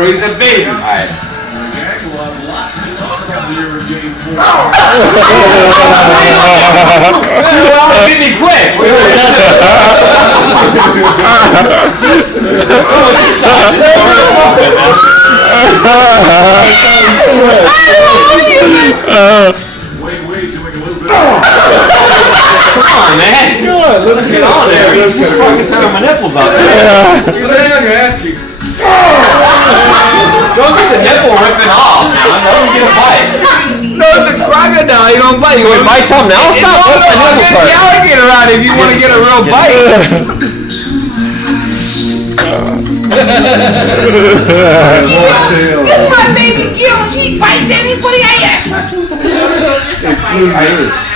bro. He's a baby. All right. Well, get me quick. Wait, doing a little bit. Come on, man. Get on there. He's just fucking tearing my nipples up. You lay on your ass cheek. Don't get the nipple ripping off, man. Let him get a bite. No, it's a crocodile. You don't bite. You Wait, bite something else? Stop putting my nipples get the first. alligator out if you want to get a real bite. This is my baby girl and she bites anybody I ask her to.